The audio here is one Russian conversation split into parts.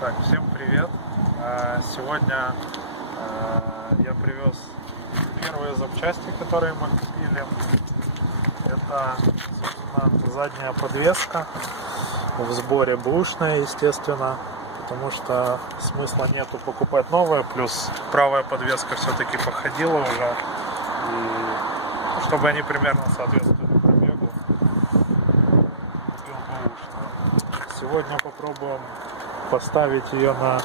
Так, всем привет! Сегодня я привез первые запчасти, которые мы купили. Это, собственно, задняя подвеска в сборе бэушная, естественно, потому что смысла нету покупать новое, плюс правая подвеска все-таки походила уже, и чтобы они примерно соответствовали пробегу, купил бэушную. Сегодня попробуем поставить ее на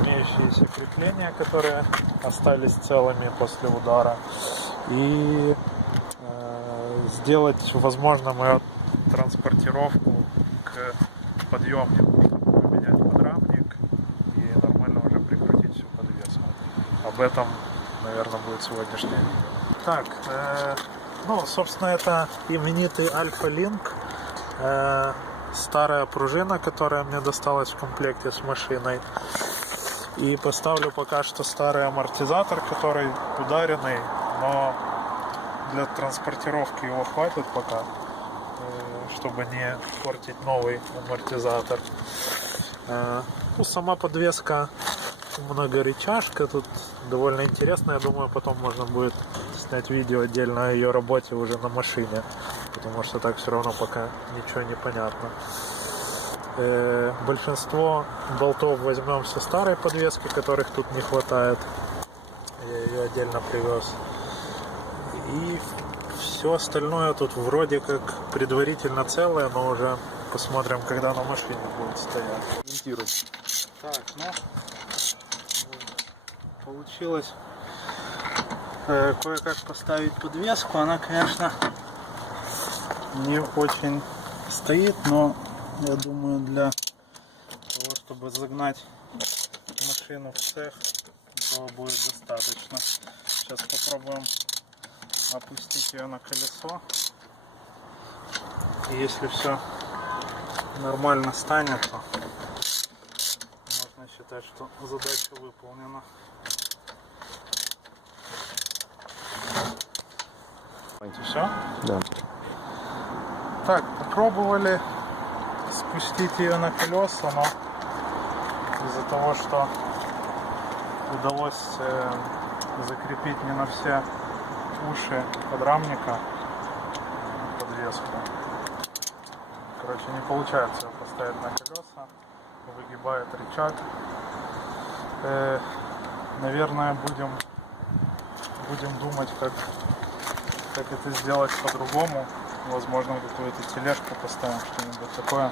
имеющиеся крепления, которые остались целыми после удара, и сделать возможным ее транспортировку к подъемнику, чтобы поменять подрамник и нормально уже прикрутить всю подвеску. Об этом, наверное, будет сегодняшнее видео. Так, собственно, это именитый Альфа Линк. Старая пружина, которая мне досталась в комплекте с машиной. И поставлю пока что старый амортизатор, который ударенный, но для транспортировки его хватит пока, чтобы не портить новый амортизатор. Сама подвеска многорычажка, тут довольно интересно. Я думаю, потом можно будет снять видео отдельно о ее работе уже на машине, потому что так все равно пока ничего не понятно. Большинство болтов возьмем со старой подвески, которых тут не хватает. Я ее отдельно привез. И все остальное тут вроде как предварительно целое, но уже посмотрим, когда на машине будет стоять. Монтировать. Так, получилось кое-как поставить подвеску. Она, конечно, не очень стоит, но я думаю, для того, чтобы загнать машину в цех, этого будет достаточно. Сейчас попробуем опустить ее на колесо. И если все нормально станет, то можно считать, что задача выполнена. Все? Да. Так, попробовали спустить ее на колеса, но из-за того, что удалось закрепить не на все уши подрамника подвеску, не получается ее поставить на колеса, выгибает рычаг. Наверное, будем думать, как это сделать по-другому. Возможно, какую-то тележку поставим, что-нибудь такое.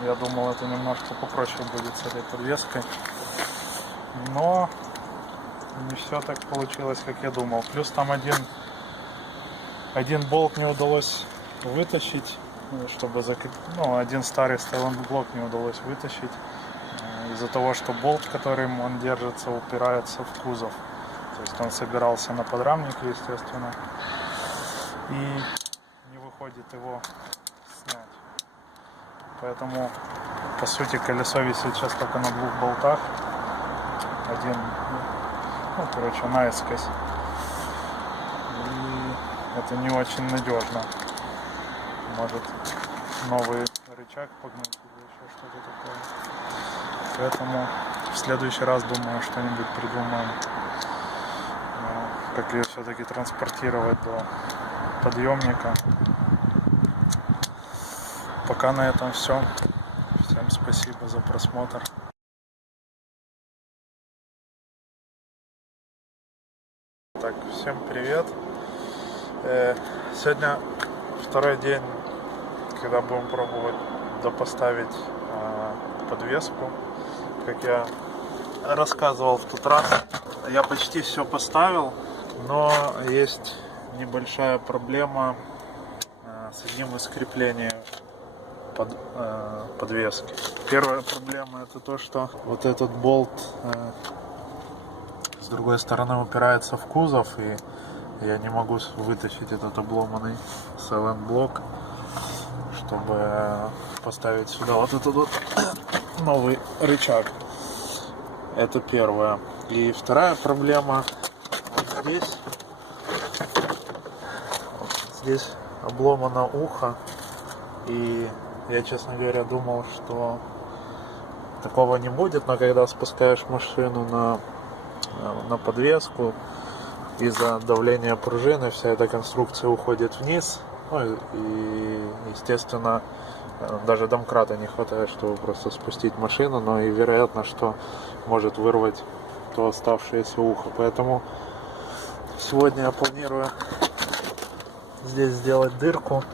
Я думал, это немножко попроще будет с этой подвеской, но не все так получилось, как я думал. Плюс там один болт не удалось вытащить, чтобы закрепить. Один старый стайланд-блок не удалось вытащить из-за того, что болт, которым он держится, упирается в кузов. То есть он собирался на подрамнике, естественно, и не выходит его снять. Поэтому, по сути, колесо висит сейчас только на двух болтах. Один, наискось. И это не очень надежно. Может новый рычаг погнуть или еще что-то такое. Поэтому в следующий раз, думаю, что-нибудь придумаем, как ее все-таки транспортировать до подъемника. Пока на этом все. Всем спасибо за просмотр. Так, всем привет. Сегодня второй день, когда будем пробовать допоставить подвеску. Как я рассказывал в тот раз, я почти все поставил, но есть небольшая проблема с одним из креплений подвески. Первая проблема — это то, что вот этот болт с другой стороны упирается в кузов, и я не могу вытащить этот обломанный стайланд-блок, чтобы поставить сюда вот этот вот новый рычаг. Это первое. И вторая проблема вот здесь обломано ухо, и я, честно говоря, думал, что такого не будет, но когда спускаешь машину на подвеску, из-за давления пружины вся эта конструкция уходит вниз, ну и естественно даже домкрата не хватает, чтобы просто спустить машину, но и вероятно, что может вырвать то оставшееся ухо. Поэтому сегодня я планирую здесь сделать дырку,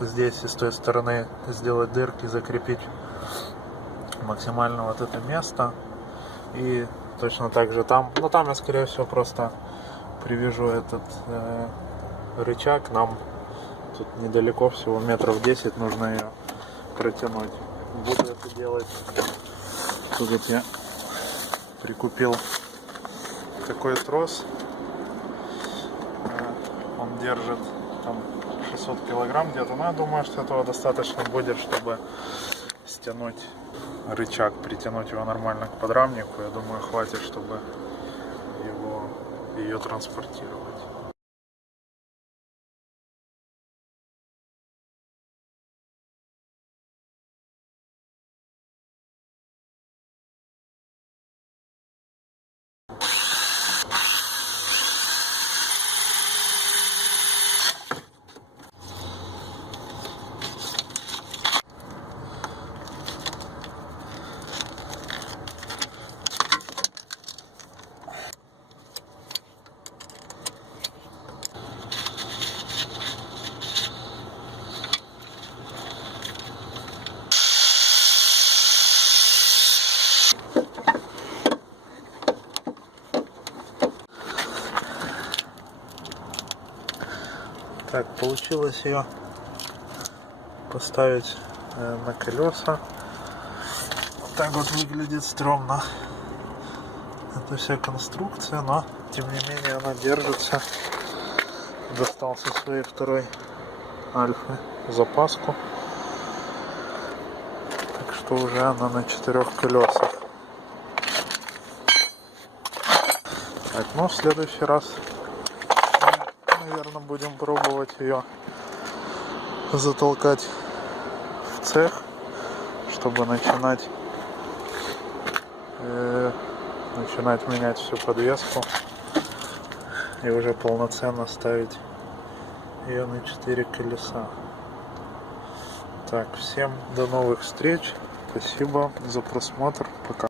здесь и с той стороны сделать дырки, закрепить максимально вот это место, и точно так же там, но там я скорее всего просто привяжу этот рычаг. Нам тут недалеко, всего метров 10 нужно ее протянуть. Буду это делать. Тут вот я прикупил такой трос, он держит там 600 килограмм где-то, но я думаю, что этого достаточно будет, чтобы стянуть рычаг, притянуть его нормально к подрамнику. Я думаю, хватит, чтобы ее транспортировать. Так, получилось ее поставить на колеса. Вот так вот выглядит стрёмно эта вся конструкция, но тем не менее она держится. Достал со своей второй Альфы запаску, так что уже она на 4 колесах. Так, ну в следующий раз, наверное, будем пробовать ее затолкать в цех, чтобы начинать менять всю подвеску и уже полноценно ставить ее на 4 колеса. Так, всем до новых встреч, спасибо за просмотр, пока.